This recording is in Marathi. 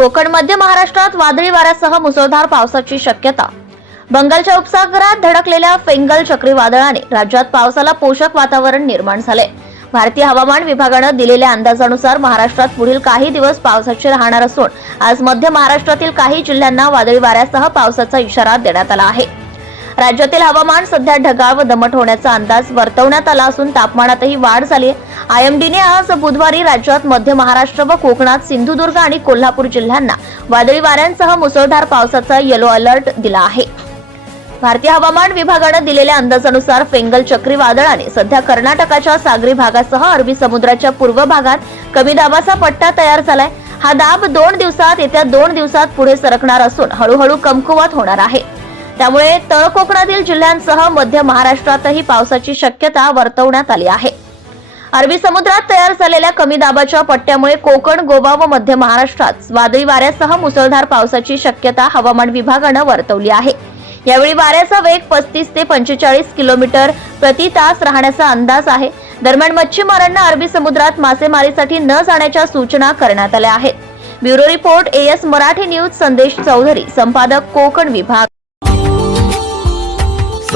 कोकण मध्य महाराष्ट्रात वादळी वाऱ्यासह मुसळधार पावसाची शक्यता. बंगालच्या उपसागरात धडकलेल्या फेंगल चक्रीवादळाने राज्यात पावसाला पोषक वातावरण निर्माण झाले. भारतीय हवामान विभागानं दिलेल्या अंदाजानुसार महाराष्ट्रात पुढील काही दिवस पावसाचे राहणार असून आज मध्य महाराष्ट्रातील काही जिल्ह्यांना वादळी वाऱ्यासह पावसाचा इशारा देण्यात आला आहे. राज्यातील हवामान सध्या ढगाळ व दमट होण्याचा अंदाज वर्तवण्यात आला असून तापमानातही वाढ झाली आहे. आयएमडीने आज बुधवारी राज्यात मध्य महाराष्ट्र व कोकणात सिंधुदुर्ग आणि कोल्हापूर जिल्ह्यांना वादळी वाऱ्यांसह मुसळधार पावसाचा येलो अलर्ट दिला आहे. भारतीय हवामान विभागानं दिलेल्या अंदाजानुसार फेंगल चक्रीवादळाने सध्या कर्नाटकाच्या सागरी भागासह अरबी समुद्राच्या पूर्व भागात कमी दाबाचा पट्टा तयार झालाय. हा दाब दोन दिवसात येत्या दोन दिवसात पुढे सरकणार असून हळूहळू कमकुवत होणार आहे. त्यामुळे तळ कोकणातील जिल्ह्यांसह मध्य महाराष्ट्रातही पावसाची शक्यता वर्तवण्यात आली आहे. अरबी समुद्रात तयार झालेल्या कमी दाबाच्या पट्ट्यामुळे कोकण गोवा व मध्य महाराष्ट्रात वादळी वाऱ्यासह मुसळधार पावसाची शक्यता हवामान विभागानं वर्तवली आहे. यावेळी वाऱ्याचा वेग पस्तीस ते पंचेचाळीस किलोमीटर प्रति तास राहण्याचा अंदाज आहे. दरम्यान मच्छीमारांना अरबी समुद्रात मासेमारीसाठी न जाण्याच्या सूचना करण्यात आल्या आहेत. Bureau report AS Marathi news Sandesh Chaudhari संपादक कोकण विभाग.